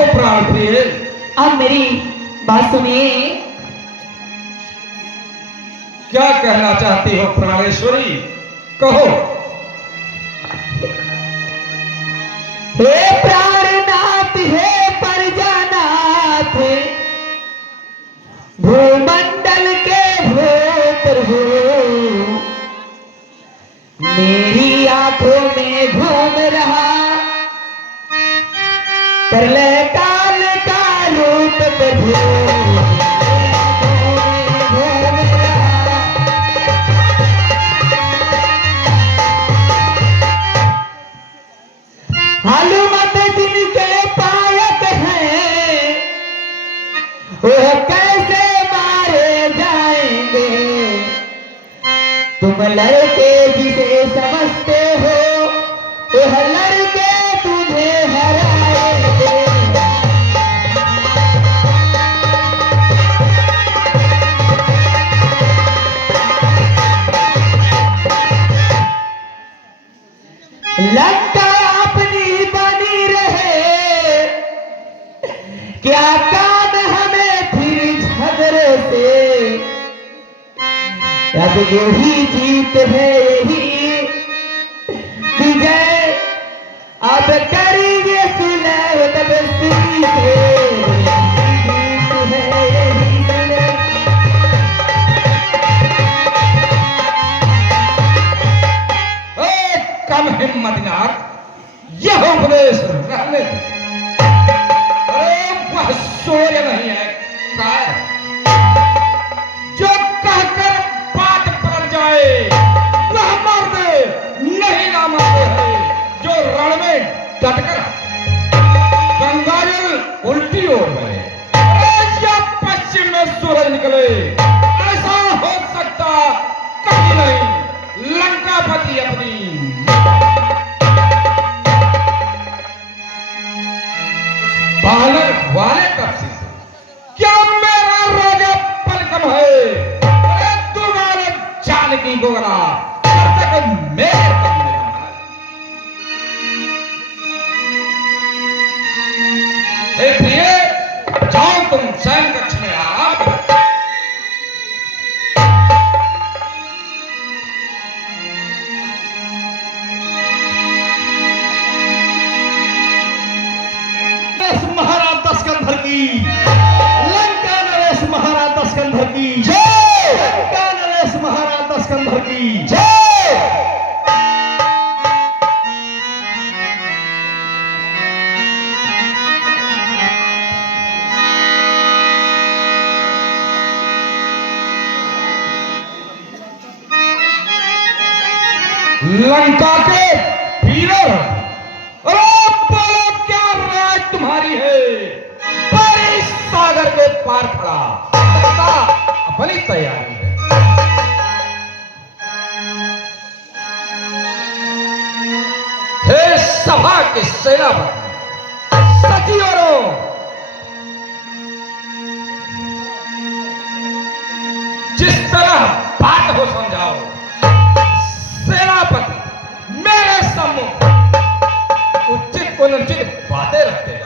कहो प्राण प्रिय। अब मेरी बात सुनिए। क्या कहना चाहती हो प्राणेश्वरी, कहो। हे प्राणनाथ, हे प्रजानाथ, भूमंडल के भू प्रभु, मेरी आंखों में घूम रहा प्रलय काल का रूप प्रभु। हनुमत जिनके पायक हैं वह कैसे मारे जाएंगे। तुम लड़के जिसे समझते हो वह लड़के तुझे हराएंगे। लंका अपनी बनी रहे, क्या काम हमें फिर झगड़े से। अब यही जीत है, यही विजय, अब करेंगे सुलह तब स्त्री से। जीत है यही सुलह। कम हिम्मत नाथ, यह उपदेश रहने दो। अरे वह सूर्य नहीं है काय, जो कहकर बात पलट जाए वह मर्द नहीं ना मरते हैं जो रण में डटकर गंगाजल उल्टी ओर बहे। या पश्चिम में सूरज निकले, ऐसा हो सकता कभी नहीं। लंकापति अपनी बालक वाले कब्जे से क्या मेरा राजा पलकम है। अरे तू बालक जानकी गोगरा जब तक मेरे कम में रहा। हे प्रिय, जाओ तुम शयन कक्ष में आप। महाराज दशकंधर की, लंका नरेश महाराज दशकंधर की जय, लंका नरेश महाराज दशकंधर की जय। लंका के वीरों, अरे बोलो क्या राय तुम्हारी है। पर इस सागर के पार खड़ा अपनी तैयारी है। हे सभा के सेनापति सचिवरों, जिस तरह बात को समझाओ। सेनापति मेरे सम्मुख उचित अनुचित बातें रखते हैं।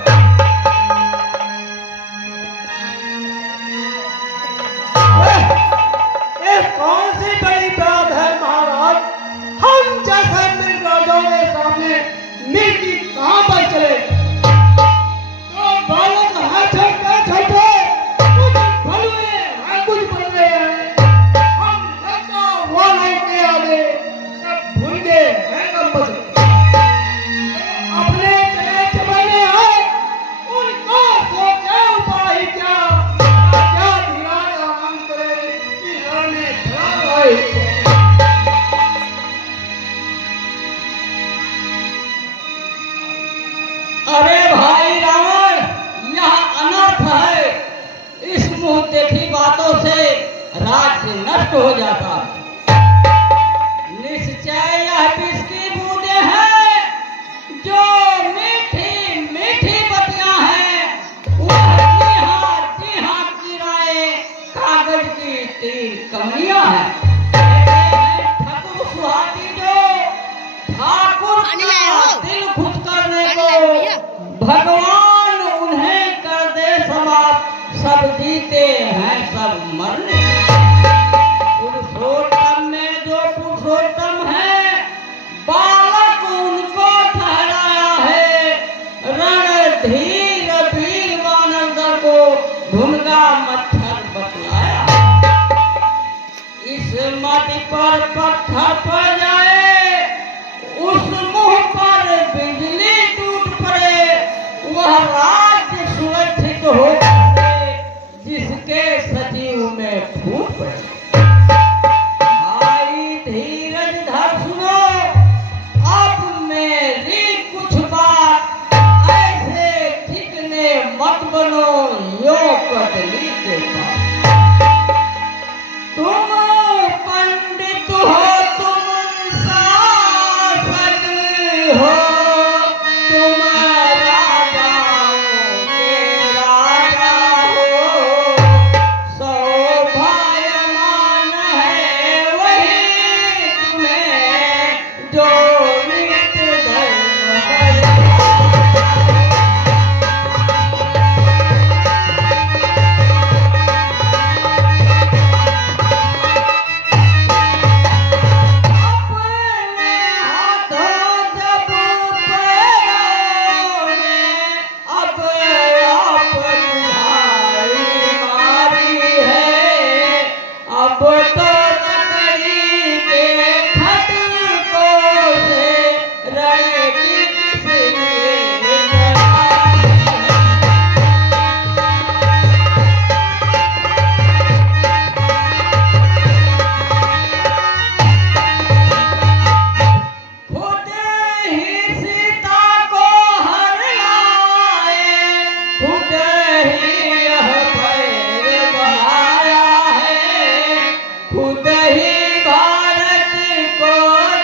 ये कौन सी बड़ी बात है महाराज। हम जैसे मिर्जाओं के सामने मिर्गी कहां पर चले। तो बालक है छोटे छोटे, कुछ भलुए हैं कुछ बड़े हैं। हम लंका वालों के आगे सब भूल गए हैं कम बचे। अपने चले चबने हैं, उनको सोचे उपाय क्या क्या धीराज आराम करे कि लड़ने खड़ा रहे। अरे भाई रावण, यह अनर्थ है। इस मुंह देखी बातों से राज्य नष्ट हो जाता। निश्चय यह विष की बूंदें हैं, जो मीठी मीठी बतियां हैं। वह जी हाँ गिराए कागज की तीन कमरियां हैं। ठाकुर सुहाती जो ठाकुर का दिल खुश करने को भगवान उन्हें जीते हैं सब मरने। पुरुषोत्तम में जो पुरुषोत्तम है, बालक उनको ठहराया है। रणधीर वीर वानर को ढूंढा मच्छर बतलाया। इस माटी पर पत्थर पड़ जाए, उस मुंह पर बिजली टूट पड़े, वह राज्य सुरक्षित हो जाए जिसके सजीव में फूट पड़े। भाई धीरज धर सुनो, अब मेरी कुछ बात, ऐसे चिकने मत बनो यो कटली के पास। तुम पंडित हो, तुम शासक हो, तुम राजाओं के राजा हो। सौभाग्यवान है वही तुम्हें जो नित धर्म करे। अपने हाथों जब पैरों में अब आप तुम्हारी मारी है। अब तो लकड़ी के खटकों से रण की किस लिए लड़ाई है। खुद ही सीता को हर लाए, खुद ही यह पैर बढ़ाया है। खुद ही भारत को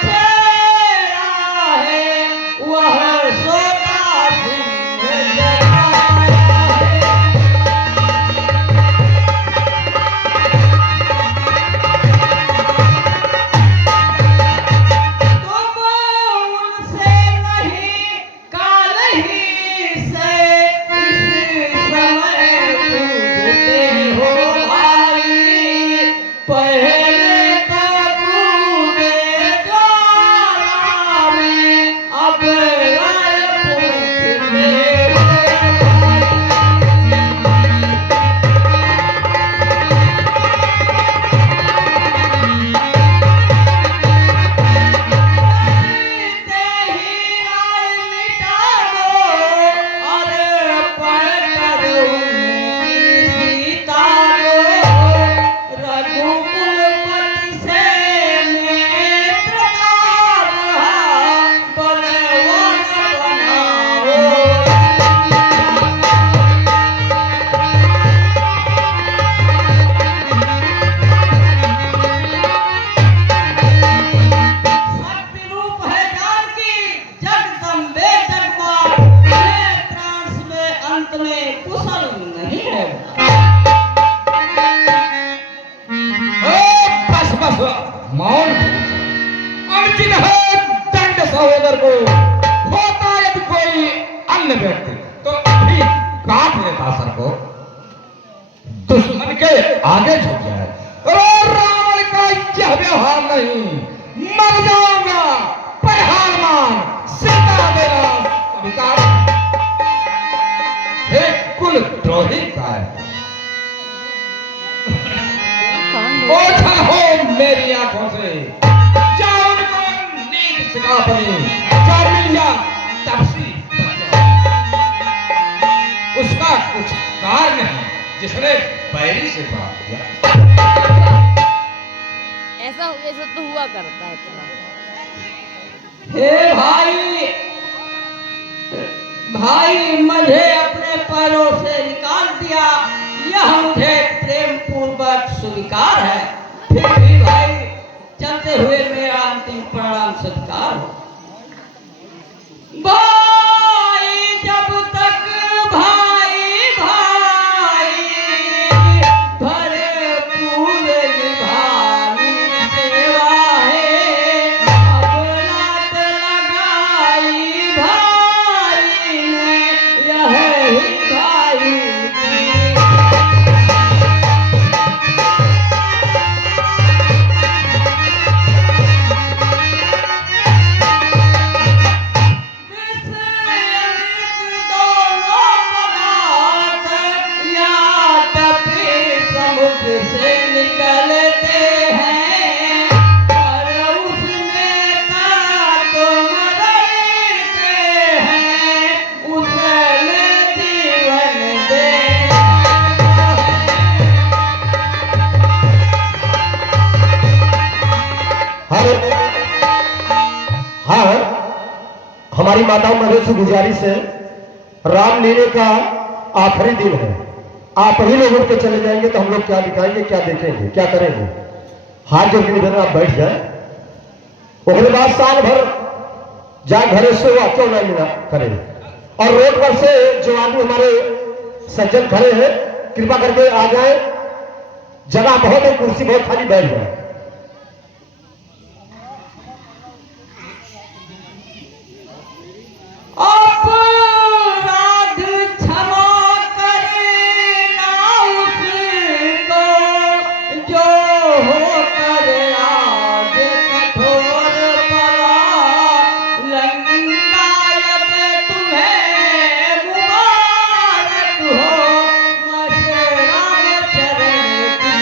छेड़ा है, वह सोता सिंह जगाया है। तुम उनसे नहीं, काल ही से इस समय पूजते हो भाई। पहले तो डूबे ज्वाला में, अब पूछते हो भाई। जीते ही राज मिटा दो, अरे पढ़कर उनकी सीता को। रघुकुलपति से नेत्र का बलवान बनाओ। शक्ति रूप है जानकी, जगदम्बे जगमात, त्रास में अंत में कुशल नहीं है। बस बस मौन। अर्जुन है दंड सहोदर को, होता यदि कोई अन्य व्यक्ति तो अभी काट लेता सर को, दुश्मन के आगे झुक जाए। और रावण का यह व्यवहार नहीं, मर जाऊंगा परिहार मान, सीता देना स्वीकार। हे कुल द्रोही का ओझल हो मेरी आंखों से, जाओ उनको नींद सिखा बनी, जो मिल जा तपसी बन जाओ। उसका कुछ कार्य है जिसने बैरी से बात किया। ऐसा तो हुआ करता है थोड़ा। हे भाई, भाई मुझे अपने पैरों से निकाल दिया, यह मुझे प्रेम पूर्वक स्वीकार है। फिर भी भाई चलते हुए मेरा अंतिम प्रणाम सत्कार हो। भाई जब तक भाई भाई भरपूर निभानी सेवा है। अब नात लगाई भाई ने, यह ही भाई की माताओं बहनों से गुजारिश है, रामलीला का आखिरी दिन है, आप ही लोग उठ के चले जाएंगे तो हम लोग क्या दिखाएंगे, क्या देखेंगे, क्या करेंगे। हाथ जोड़ के निवेदन आप बैठ जाए, उसके बाद साल भर जाए घरे से वो क्यों नहीं मिला करें। और रोड पर से जो आदमी हमारे सज्जन खड़े हैं, कृपा करके आ जाए, जगह बहुत है, कुर्सी बहुत खाली, बैठ जाए। अपराध क्षमा करना उसको जो होकर आज कठोर पड़ा, लंका अब तुम्हें मुबारक हो, मशराम चरण की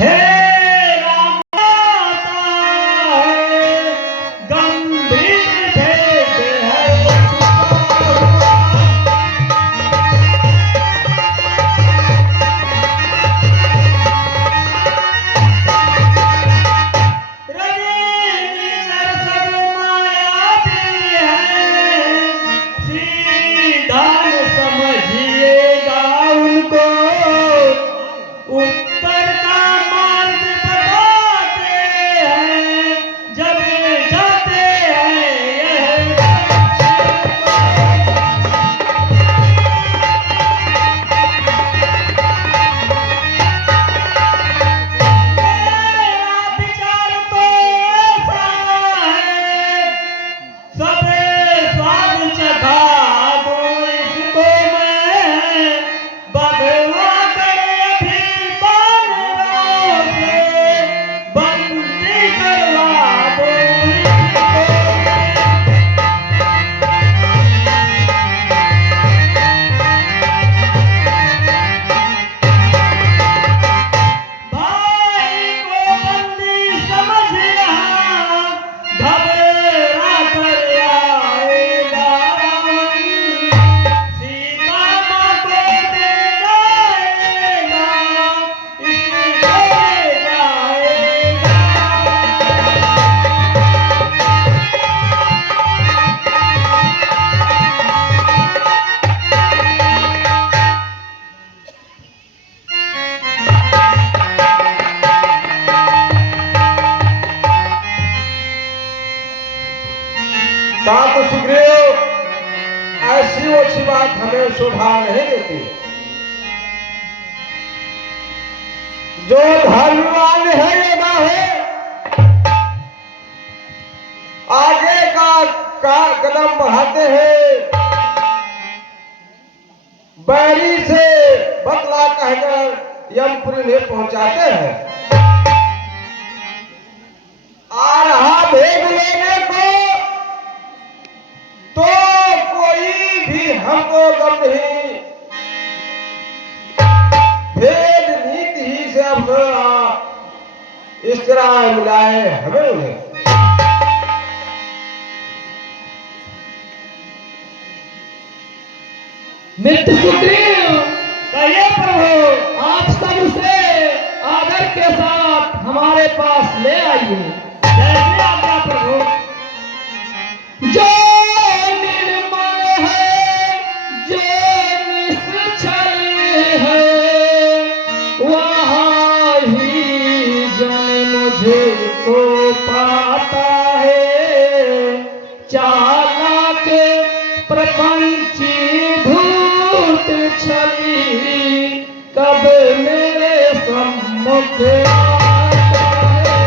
हे राम माता है, गंभीर भेद है रवि सब माया भी है, सीधा समझिएगा उनको, उत्तर का मार्ग बताते हैं जब जाते हैं यह मेरा विचार तो ऐसा है, सबे स्वाद चखा दूं इसको मैं, बधवा कर अभी बानरों से बंदी करवा दूं इसको मैं। भाई को बंदी समझ यहाँ, घबरा कर आएगा रावण, सीता माँ को दे जाएगा, इसी को ले जाएगा। कहा तो सुग्रीव, ऐसी ओछी बात हमें शोभा नहीं देती। जो धर्मवान है ये ना है, आगे का कदम बढ़ाते हैं, बैरी से बदला कहकर यमपुरी में पहुंचाते हैं। आ रहा भेद लेने को तो कोई भी हमको गम नहीं, भेद नीति ही से अब इस तरह मिलाए हमें उन्हें। मित्र सुग्रीव, कहिए प्रभु, आप सब उसे आदर के साथ हमारे पास ले आइए। जैसे आज्ञा प्रभु। जो निर्मल है, जो निश्चल है, वहाँ ही जन मुझको पाता है, चालाक प्रपंची धूर्त छली, कब मेरे सम्मुख आता है।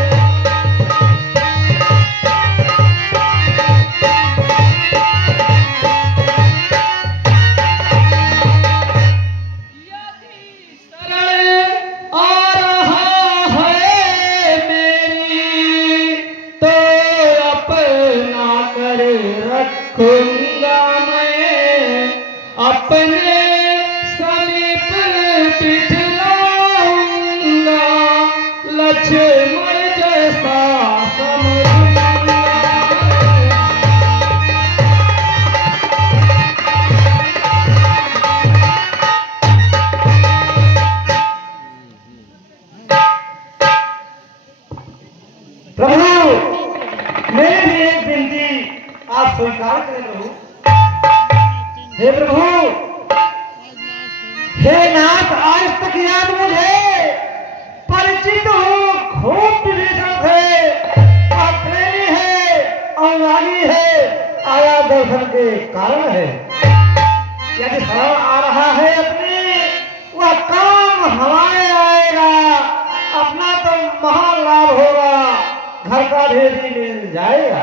यदि शरण आ रहा है मेरी, तो अपना कर रखूंगा मैं, अपने समीप बिठलाऊंगा, लक्ष्मण जैसा समझूंगा। करें प्रभु? हे प्रभु, हे नाथ, आज तक याद मुझे परिचित हूँ, खूब विभीषण थे, वह प्रेमी है, अनुरागी है, आया दर्शन के कारण है। यदि शरण आ रहा है अपनी, वह काम हमारे आएगा, अपना तो महालाभ होगा, घर का ढेरी मिल जाएगा।